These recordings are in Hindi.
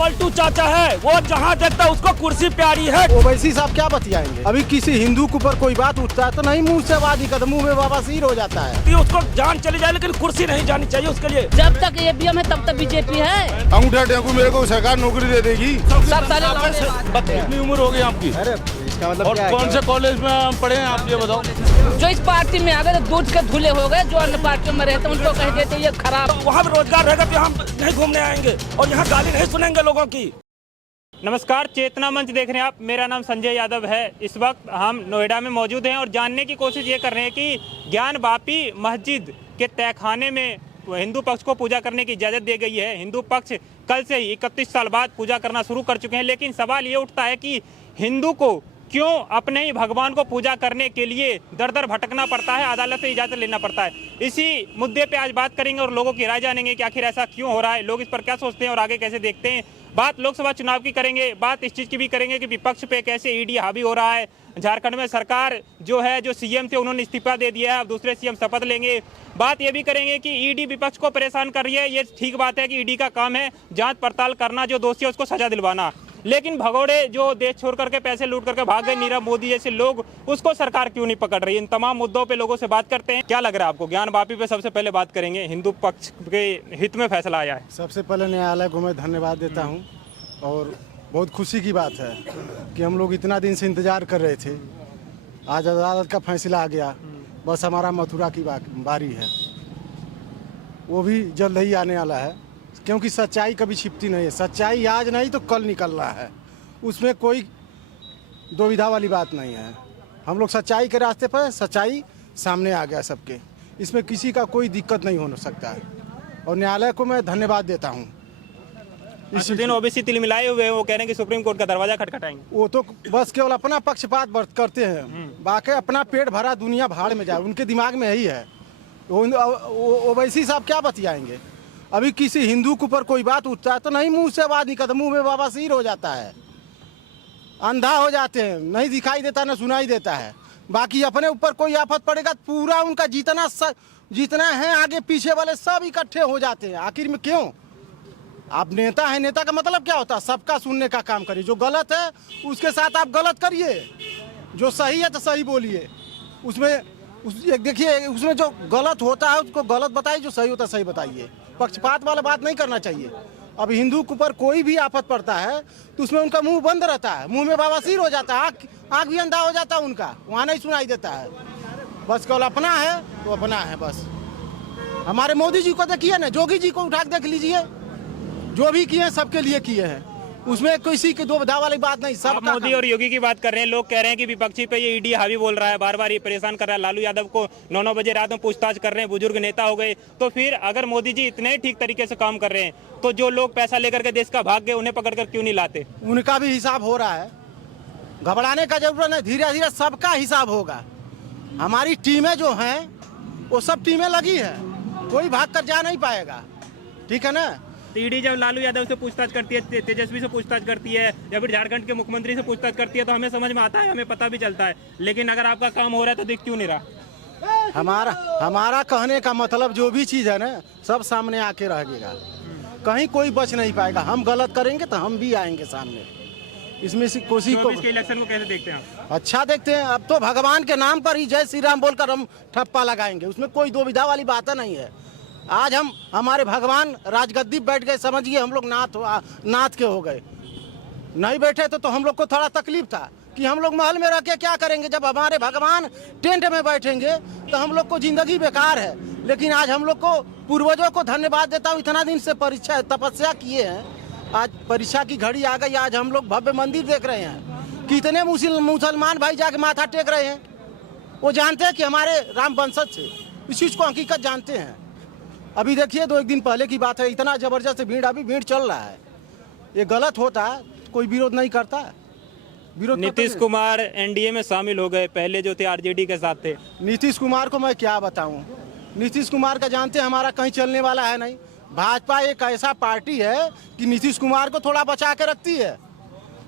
पलटू चाचा है, वो जहाँ देखता है उसको कुर्सी प्यारी है। ओवैसी साहब क्या बतियाएंगे? अभी किसी हिंदू के ऊपर कोई बात उठता है तो नहीं मुंह से आवाज निकलता, मुंह में बवासीर हो जाता है। कि उसको जान चली जाए लेकिन कुर्सी नहीं जानी चाहिए उसके लिए। जब तक ईवीएम है तब तक बीजेपी है। अंगूठा टेकू मेरे को सरकार नौकरी दे देगी। कितनी उम्र हो गई आपकी? अरे इसका मतलब और क्या है? कौन से कॉलेज में हम पढ़े हैं आप ये बताओ। जो इस पार्टी में आ गए तो दूध के धुले हो गए, जो अन्य पार्टियों में रहते उनको कह देते ये खराब। वहाँ भी रोजगार रहेगा तो हम नहीं घूमने आएंगे और यहाँ गाली नहीं सुनेंगे लोगों की। नमस्कार, चेतना मंच देख रहे हैं आप। मेरा नाम संजय यादव है। इस वक्त हम नोएडा में मौजूद हैं और जानने की कोशिश ये कर रहे हैं कि ज्ञान वापी मस्जिद के तहखाने में हिंदू पक्ष को पूजा करने की इजाज़त दी गई है। हिंदू पक्ष कल से ही 31 साल बाद पूजा करना शुरू कर चुके हैं, लेकिन सवाल ये उठता है कि हिंदू को क्यों अपने ही भगवान को पूजा करने के लिए दर दर भटकना पड़ता है, अदालत से इजाज़त लेना पड़ता है। इसी मुद्दे पे आज बात करेंगे और लोगों की राय जानेंगे कि आखिर ऐसा क्यों हो रहा है, लोग इस पर क्या सोचते हैं और आगे कैसे देखते हैं। बात लोकसभा चुनाव की करेंगे, बात इस चीज़ की भी करेंगे कि विपक्ष पे कैसे ईडी हावी हो रहा है। झारखंड में सरकार जो है, जो सीएम थे उन्होंने इस्तीफा दे दिया है, अब दूसरे सीएम शपथ लेंगे। बात ये भी करेंगे कि ईडी विपक्ष को परेशान कर रही है। ये ठीक बात है कि ईडी का काम है जांच पड़ताल करना, जो दोषी है उसको सजा दिलवाना, लेकिन भगोड़े जो देश छोड़ करके पैसे लूट करके भाग गए, नीरव मोदी जैसे लोग, उसको सरकार क्यों नहीं पकड़ रही। इन तमाम मुद्दों पे लोगों से बात करते हैं। क्या लग रहा है आपको? ज्ञान वापी पे सबसे पहले बात करेंगे। हिंदू पक्ष के हित में फैसला आया है। सबसे पहले न्यायालय को मैं धन्यवाद देता हूँ और बहुत खुशी की बात है कि हम लोग इतना दिन से इंतजार कर रहे थे। आज अदालत का फैसला आ गया, बस हमारा मथुरा की बारी है, वो भी जल्द ही आने वाला है, क्योंकि सच्चाई कभी छिपती नहीं है। सच्चाई आज नहीं तो कल निकल रहा है, उसमें कोई दुविधा वाली बात नहीं है। हम लोग सच्चाई के रास्ते पर, सच्चाई सामने आ गया सबके, इसमें किसी का कोई दिक्कत नहीं हो सकता है और न्यायालय को मैं धन्यवाद देता हूँ। इस दिन ओबीसी तिल मिलाए हुए हैं, वो कह रहे हैं कि सुप्रीम कोर्ट का दरवाजा खटखटाएंगे। वो तो बस केवल अपना पक्षपात करते हैं, बाकी अपना पेट भरा दुनिया भाड़ में जाए, उनके दिमाग में यही है। ओवैसी साहब क्या बतियाएंगे? अभी किसी हिंदू के ऊपर कोई बात उठता है तो नहीं मुंह से आवाज निकलता, मुंह में बवासीर हो जाता है, अंधा हो जाते हैं, नहीं दिखाई देता ना सुनाई देता है। बाकी अपने ऊपर कोई आफत पड़ेगा तो पूरा उनका जितना है आगे पीछे वाले सब इकट्ठे हो जाते हैं। आखिर में क्यों? आप नेता है, नेता का मतलब क्या होता है? सबका सुनने का काम करिए, जो गलत है उसके साथ आप गलत करिए, जो सही है तो सही बोलिए। देखिए उसमें जो गलत होता है उसको गलत बताइए, जो सही होता है सही बताइए। पक्षपात वाला बात नहीं करना चाहिए। अब हिंदू के ऊपर कोई भी आफत पड़ता है तो उसमें उनका मुंह बंद रहता है, मुंह में बवासीर हो जाता है, आँख भी अंधा हो जाता है उनका, वहाँ नहीं सुनाई देता है। बस केवल अपना है तो अपना है। बस हमारे मोदी जी को देखिए ना, जोगी जी को उठा के देख लीजिए, जो भी किए हैं सबके लिए किए हैं, उसमें किसी की दुविधा वाली बात नहीं। सब मोदी और योगी की बात कर रहे हैं, लोग कह रहे हैं कि विपक्षी पे ये ईडी हावी बोल रहा है, बार बार ये परेशान कर रहा है। लालू यादव को 9-9 बजे रात में पूछताछ कर रहे हैं, बुजुर्ग नेता हो गए। तो फिर अगर मोदी जी इतने ठीक तरीके से काम कर रहे हैं तो जो लोग पैसा लेकर के देश का भाग गए उन्हें पकड़ कर क्यों नहीं लाते? उनका भी हिसाब हो रहा है, घबराने का जरूरत नहीं, धीरे धीरे सबका हिसाब होगा। हमारी टीमें जो हैं वो सब टीमें लगी है, कोई भाग कर जा नहीं पाएगा, ठीक है ना। ईडी जब लालू यादव से पूछताछ करती है, तेजस्वी से पूछताछ करती है, या फिर झारखंड के मुख्यमंत्री से पूछताछ करती है तो हमें समझ में आता है, हमें पता भी चलता है। लेकिन अगर आपका काम हो रहा है तो दिख क्यों नहीं रहा? हमारा कहने का मतलब जो भी चीज़ है ना सब सामने आके रहेगा, कहीं कोई बच नहीं पाएगा। हम गलत करेंगे तो हम भी आएंगे सामने। इसमें से कोशिश को इलेक्शन को कैसे देखते हैं? अच्छा देखते हैं। अब तो भगवान के नाम पर ही जय श्री राम बोलकर हम ठप्पा लगाएंगे, उसमें कोई दुविधा वाली बात नहीं है। आज हमारे भगवान राजगद्दी बैठ गए, समझिए हम लोग नाथ के हो गए। नहीं बैठे तो हम लोग को थोड़ा तकलीफ था कि हम लोग महल में रह के क्या करेंगे, जब हमारे भगवान टेंट में बैठेंगे तो हम लोग को जिंदगी बेकार है। लेकिन आज हम लोग को पूर्वजों को धन्यवाद देता हूँ, इतना दिन से परीक्षा तपस्या किए हैं, आज परीक्षा की घड़ी आ गई। आज हम लोग भव्य मंदिर देख रहे हैं, कितने मुसलमान भाई जाके माथा टेक रहे हैं। वो जानते हैं कि हमारे राम वंशज से, इस चीज़ को हकीकत जानते हैं। अभी देखिए 2-1 दिन पहले की बात है, इतना जबरदस्त भीड़ चल रहा है। ये गलत होता है, कोई विरोध नहीं करता। नीतीश कुमार एनडीए में शामिल हो गए, पहले जो थे आरजेडी के साथ थे। नीतीश कुमार को मैं क्या बताऊं? नीतीश कुमार का जानते हैं हमारा कहीं चलने वाला है नहीं। भाजपा एक ऐसा पार्टी है कि नीतीश कुमार को थोड़ा बचा के रखती है,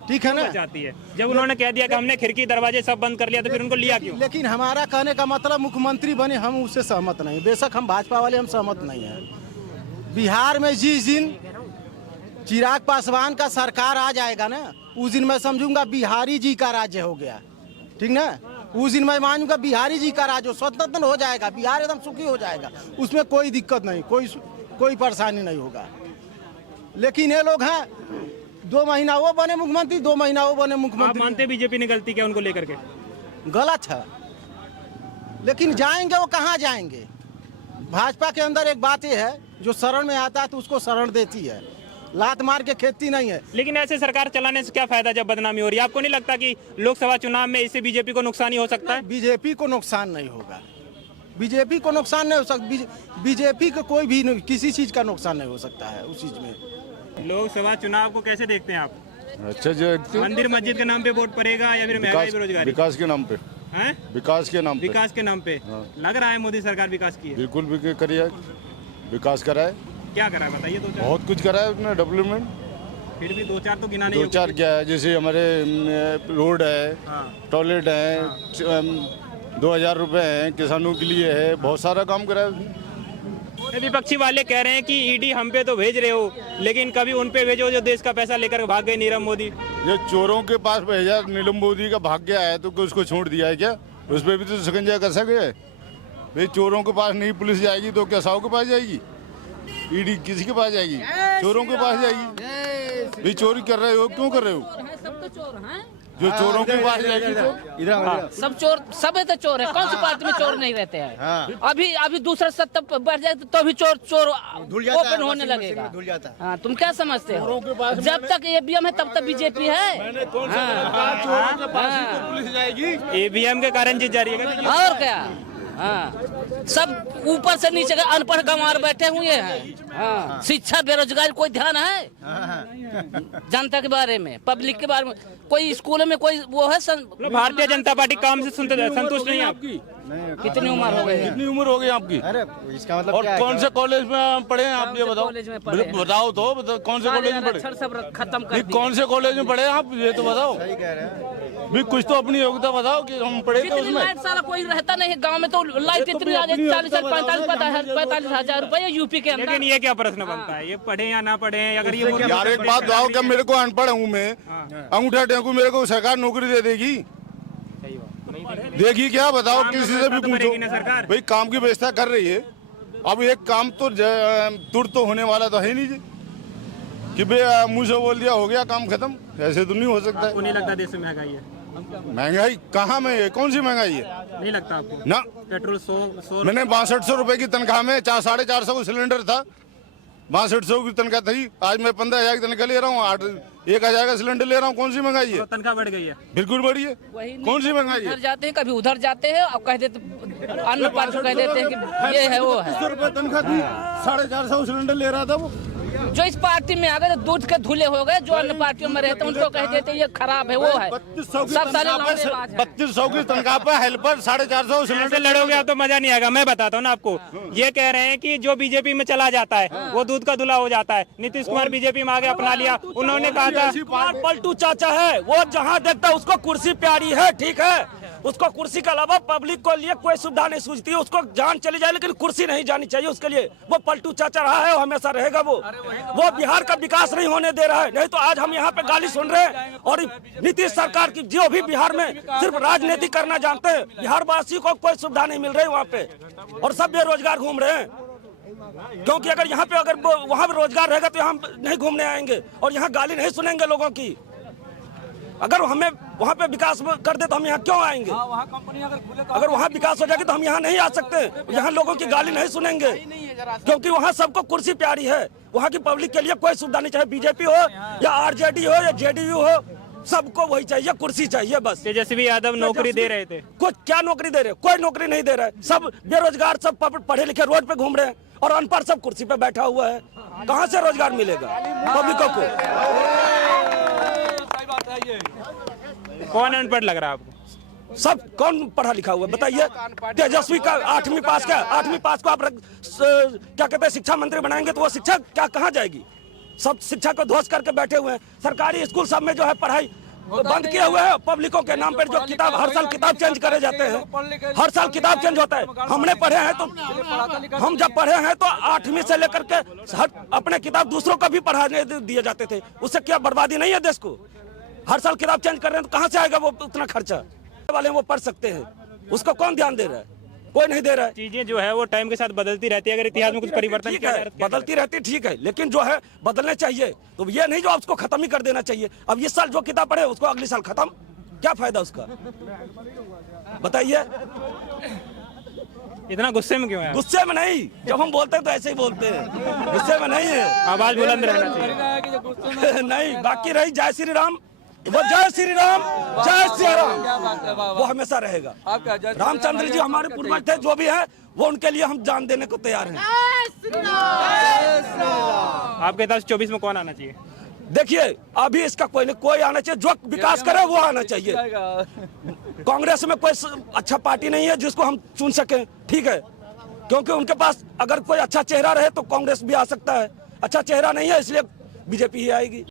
ठीक है ना। चाहती है। जब उन्होंने कह दिया कि हमने खिड़की दरवाजे सब बंद कर लिया तो फिर उनको लिया क्यों? लेकिन हमारा कहने का मतलब मुख्यमंत्री बने, हम उससे सहमत नहीं। बेशक हम भाजपा वाले हम सहमत नहीं हैं। बिहार में जिस दिन चिराग पासवान का सरकार आ जाएगा ना, उस दिन मैं समझूंगा बिहारी जी का राज्य हो गया, ठीक ना। उस दिन मैं मानूंगा बिहारी जी का राज्य स्वतंत्र हो जाएगा, बिहार एकदम सुखी हो जाएगा, उसमें कोई दिक्कत नहीं, कोई परेशानी नहीं होगा। लेकिन ये लोग हैं 2 महीना वो बने मुख्यमंत्री, 2 महीना वो बने आप मुख्यमंत्री। मानते बीजेपी ने गलती किया उनको लेकर के? गलत है, लेकिन जाएंगे वो कहाँ जाएंगे। भाजपा के अंदर एक बात ये है, जो शरण में आता है तो उसको शरण देती है, लात मार के खेती नहीं है। लेकिन ऐसे सरकार चलाने से क्या फायदा जब बदनामी हो रही है? आपको नहीं लगता कि लोकसभा चुनाव में इससे बीजेपी को नुकसान ही हो सकता है? बीजेपी को नुकसान नहीं होगा, बीजेपी को नुकसान नहीं हो सकता, बीजेपी को कोई भी किसी चीज का नुकसान नहीं हो सकता है उस चीज में। लोकसभा चुनाव को कैसे देखते हैं आप? अच्छा जी, मंदिर मस्जिद के नाम पे वोट पड़ेगा या फिर महंगाई बेरोजगारी? विकास के नाम पे, हैं? विकास के नाम पे, विकास के नाम पे लग रहा है मोदी सरकार विकास की है। बिल्कुल करिए, विकास करा है, क्या करा है बताइए? 2-4 बहुत कुछ करा है उसने डेवलपमेंट। फिर भी 2-4 तो गिना नहीं 2-4 क्या है, जैसे हमारे रोड है, टॉयलेट है, 2000 रुपए हैं किसानों के लिए है, बहुत सारा काम करा है उसने। विपक्षी वाले कह रहे हैं कि ईडी हम पे तो भेज रहे हो, लेकिन कभी उन पे भेजो जो देश का पैसा लेकर भाग गए नीरव मोदी। ये चोरों के पास भेजा नीरव मोदी का, भाग गया है तो उसको छोड़ दिया है क्या? उस पर भी तो शिकंजा कर सके। भाई चोरों के पास नहीं पुलिस जाएगी तो क्या साहू के पास जाएगी? ईडी किसी के पास जाएगी? चोरों के पास जाएगी। भाई चोरी कर रहे हो, क्यों कर रहे हो? सब तो चोर हैं, जो चोरों के पास जाएगी तो सब चोर, सब है तो चोर है। कौन सी पार्टी में चोर नहीं रहते हैं? अभी दूसरा सत्ता पर बढ़ जाए तो भी चोर ओपन होने लगेगा। हाँ, तुम क्या समझते हो? जब तक ईवीएम है तब तक बीजेपी है। ईवीएम के कारण जीत जा रही है। और क्या? हाँ, सब ऊपर से नीचे का अनपढ़ गंवार बैठे हुए हैं। हाँ, शिक्षा बेरोजगारी कोई ध्यान है जनता के बारे में, पब्लिक के बारे में? कोई स्कूल में कोई वो है भारतीय जनता पार्टी काम से संतुष्ट नहीं है आपकी? कितनी उम्र हो गई है? कितनी उम्र हो गई आपकी? अरे इसका मतलब और कौन से कॉलेज में पढ़े हैं आप, ये बताओ। कॉलेज में पढ़े हैं। बताओ तो, कौन से कॉलेज में पढ़े? सब खत्म कर दिए। कौन से कॉलेज में पढ़े आप, ये तो बताओ। सही कह रहे हैं। भी कुछ तो अपनी योग्यता बताओ कि हम पढ़े थे कितनी उसमें। लाइट साला कोई रहता नहीं गांव में, तो लाइट इतनी आ जाती 45 हजार रुपए यूपी के अंदर। लेकिन ये क्या प्रश्न बनता है, ये पढ़े या ना पढ़े? अगर ये यार एक बात बताओ, क्या मेरे को अनपढ़ हूँ मैं, अंगूठा टेकू, मेरे को सरकार नौकरी दे देगी? देगी क्या? बताओ, किसी से भी पूछो। सरकार भाई काम की व्यवस्था कर रही है, अब एक काम तो तुरंत तो होने वाला तो है नहीं जी कि भाई मुंह से बोल दिया हो गया काम खत्म, ऐसे तो नहीं हो सकता है। नहीं लगता देश में महंगाई है? महंगाई कहाँ में है? कौन सी महंगाई है? नहीं लगता आपको? ना, पेट्रोल 100 मैंने 6200 रुपए की तनख्वाह में 450 का सिलेंडर था, 6200 की तनख्वाह थी, आज मैं 15,000 की तनख्वाह ले रहा हूँ, 1,000 का सिलेंडर ले रहा हूँ। कौन सी महंगाई है? तनख्वाह बढ़ गई है? बिल्कुल बढ़ी है। कौन सी महंगाई है? उधर जाते हैं, कभी उधर जाते हैं और कह देते अन्य पार्टी कह देते हैं कि ये है वो है। 100 रुपए तनख्वाह थी, 450 सिलेंडर ले रहा था वो। जो इस पार्टी में आ गए तो दूध के धुले हो गए, जो अन्य पार्टियों में रहते हैं उनको कह देते ये खराब है, वो है। 3200 की तनख्वाह पे हेल्पर 450 सिलेंडर लड़ोगे आप तो मजा नहीं आएगा। मैं बताता हूँ ना आपको, ये कह रहे हैं कि जो बीजेपी में चला जाता है वो दूध का धुला हो जाता है। नीतीश कुमार बीजेपी में आगे अपना लिया, उन्होंने कहा था पलटू चाचा है, वो जहाँ देखता है उसको कुर्सी प्यारी है, ठीक है, उसको कुर्सी के अलावा पब्लिक को लिए कोई सुविधा नहीं सूझती है, उसको जान चली जाए लेकिन कुर्सी नहीं जानी चाहिए उसके लिए। वो पलटू चाचा रहा है, वो हमेशा रहेगा। वो बिहार का विकास नहीं होने दे रहा है। नहीं तो आज हम यहाँ पे गाली सुन रहे हैं, और नीतीश सरकार की जो भी बिहार में सिर्फ राजनीति करना जानते हैं, बिहार वासी को कोई सुविधा नहीं मिल रही वहाँ पे, और सब बेरोजगार घूम रहे हैं। क्योंकि अगर यहाँ पे अगर वहाँ पे रोजगार रहेगा तो यहाँ नहीं घूमने आएंगे और यहाँ गाली नहीं सुनेंगे लोगों की। अगर हमें वहाँ पे विकास कर दे तो हम यहाँ क्यों आएंगे? अगर वहाँ विकास हो जाएगी तो हम यहाँ नहीं आ सकते, यहाँ लोगों की गाली नहीं सुनेंगे, क्योंकि वहाँ सबको कुर्सी प्यारी है। वहाँ की पब्लिक के लिए कोई सुविधा नहीं, चाहे बीजेपी हो या आरजेडी हो या जेडीयू हो, सबको वही चाहिए, कुर्सी चाहिए बस। तेजस्वी यादव नौकरी दे रहे थे, कुछ क्या नौकरी दे रहे? कोई नौकरी नहीं दे रहा है। सब बेरोजगार, सब पढ़े लिखे रोड पे घूम रहे हैं, और अनपढ़ सब कुर्सी पे बैठा हुआ है। कहाँ से रोजगार मिलेगा पब्लिकों को? कौन अनपढ़ लग रहा है आपको? सब कौन पढ़ा लिखा हुआ बताइए? तेजस्वी का 8वीं पास, क्या 8वीं पास को आप क्या कहते हैं शिक्षा मंत्री बनाएंगे तो वो शिक्षा क्या कहाँ जाएगी? सब शिक्षा को ध्वस्त करके बैठे हुए हैं। सरकारी स्कूल सब में जो है पढ़ाई तो बंद किए हुए हैं पब्लिकों के नाम पर जो किताब हर साल किताब चेंज करे जाते हैं, हर साल किताब चेंज होता है। हमने पढ़े हैं तो हम जब पढ़े हैं तो 8वीं से लेकर के अपने किताब दूसरों को भी पढ़ाने दिए जाते थे। उससे क्या बर्बादी नहीं है देश को? हर साल किताब चेंज कर रहे हैं तो कहाँ से आएगा वो उतना खर्चा? वाले वो पढ़ सकते हैं, उसको कौन ध्यान दे रहा है? कोई नहीं दे रहा है। चीजें जो है वो टाइम के साथ बदलती रहती है, अगर इतिहास में कुछ परिवर्तन ठीक किया है, जाए तो बदलती रहती ठीक है, लेकिन जो है बदलने चाहिए। तो ये नहीं जो आप उसको खत्म ही कर देना चाहिए। अब इस साल जो किताब पढ़े उसको अगले साल खत्म, क्या फायदा उसका? बताइए। इतना गुस्से में क्यों है? गुस्से में नहीं, जब हम बोलते हैं तो ऐसे ही बोलते हैं, गुस्से में नहीं है। आवाज बुलंद रहना चाहिए। नहीं, बाकी रही जय श्री राम, वो जय श्री राम, जय श्री राम, वो हमेशा रहेगा। रामचंद्र जी हमारे पूर्वज थे, जो भी है वो उनके लिए हम जान देने को तैयार हैं। आपके पास 24 में कौन आना चाहिए? देखिए अभी इसका कोई आना चाहिए, जो विकास करे वो आना चाहिए। कांग्रेस में कोई अच्छा पार्टी नहीं है जिसको हम चुन सके, ठीक है, क्योंकि उनके पास अगर कोई अच्छा चेहरा रहे तो कांग्रेस भी आ सकता है। अच्छा चेहरा नहीं है इसलिए बीजेपी ही आएगी।